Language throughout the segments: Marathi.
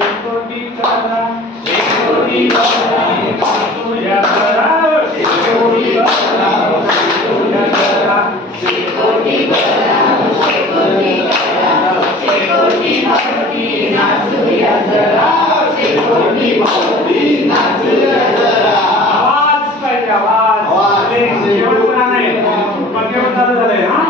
शेकोटी करा शेकोटी भक्ती नाचूया जरा शेकोटी भक्ती नाचूया जरा शेकोटी करा शेकोटी भक्ती नाचूया जरा शेकोटी भक्ती नाचूया जरा आवाज पाहिजे आवाज शेवटचा नाही मध्यम चालू झालंय हा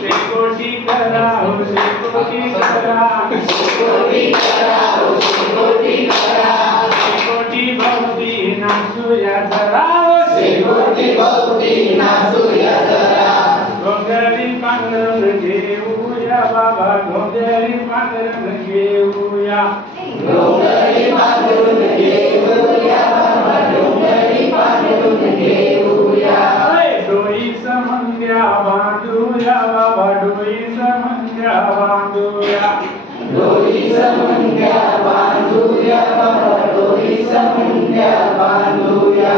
शेकोटी करा शेकोटी करा शेकोटी करा शेकोटी करा शेकोटी भक्ती नाचूया जरा शेकोटी भक्ती नाचूया जरा गोंधळी पांघरून घेऊया बाबा गोंधळी पांघरून घेऊया गोंधळी पांघरून घेऊया बाबा गोंधळी पांघरून घेऊया डोई समंग्या बांधूया बाबा डोई समंग्या बांधूया डोई समंग्या बांधूया बाबा डोई समंग्या बांधूया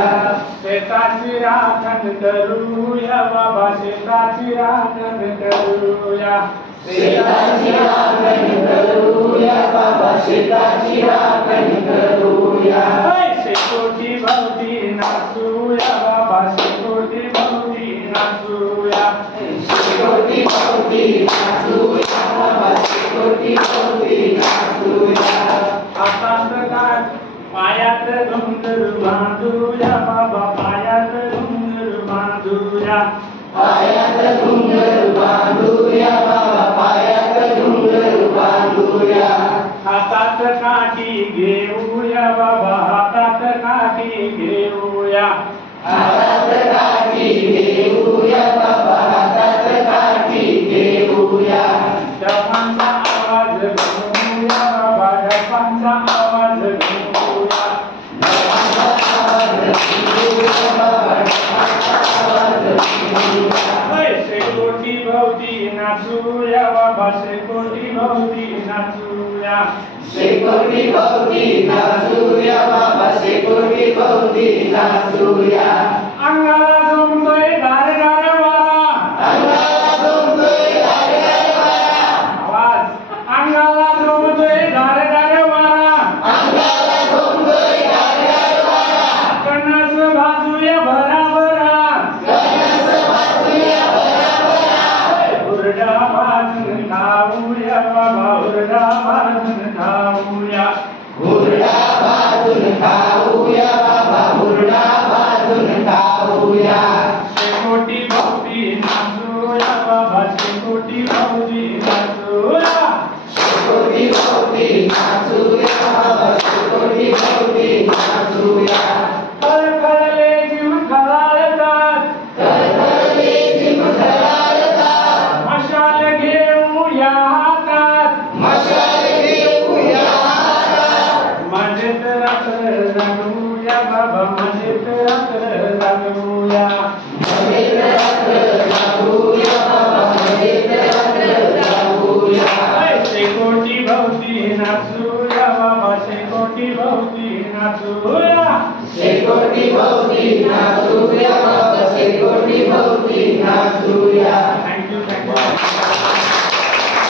शेताची राखण करूया बाबा शेताची राखण करूया शेताची राखण करूया बाबा शेताची राखण करूया शेकोटी भक्ती नाचूया बाबा शेकोटी भक्ती नाचूया शेकोटी भक्ती नाचूया बाबा शेकोटी भक्ती नाचूया हातात काठ पायात घुंगरू बांधूया बाबा पायात घुंगरू बांधूया पायात घुंगरू बांधूया बाबा पायात घुंगरू बांधूया हातात काठी घेऊया बाबा हातात काठी घेऊया हातात काठी घेऊया बाबा हातात काठी घेऊया डफांचा आवाज घेऊया बाबा डफांचा आवाज घेऊया डफांचा आवाज घेऊया बाबा डफांचा आवाज घेऊया शेकोटी भोवती नाचूया बाबा शेकोटी भोवती नाचूया शेकोटी भोवती नाचूया बाबा शेकोटी भोवती नाचूया अंगाला झुमतोय गार गार वारा अंगाला झुमतोय गार गार वारा आवाज अंगाला झुमतोय गार गार वारा अंगाला झुमतोय गार गार वारा कणस भाजूया भरा भरा कणस भाजूया भरा भरा हुरडा भाजून खाऊया बाबा हुरडा भाजून खाऊया हुरडा भाजून खाऊया बाबा हुरडा भाजून खाऊया शेकोटी भक्ती नाचूया बाबा शेकोटी भक्ती नाचूया शेकोटी भक्ती नाचूया बाबा शेकोटी भक्ती नाचूया कळकळले जीव खळाळतात कळकळले जीव खळाळतात मशाल घेऊया हातात मशाल घेऊया हातात मजेत रात्र जगूया बाबा मजेत रात्र जगूया मजेत रात्र जगूया बाबा मजेत रात्र जगूया शेकोटी भोवती नाचूया बाबा शेकोटी भोवती नाचूया शेकोटी भोवती नाचूया बाबा शेकोटी भोवती नाचूया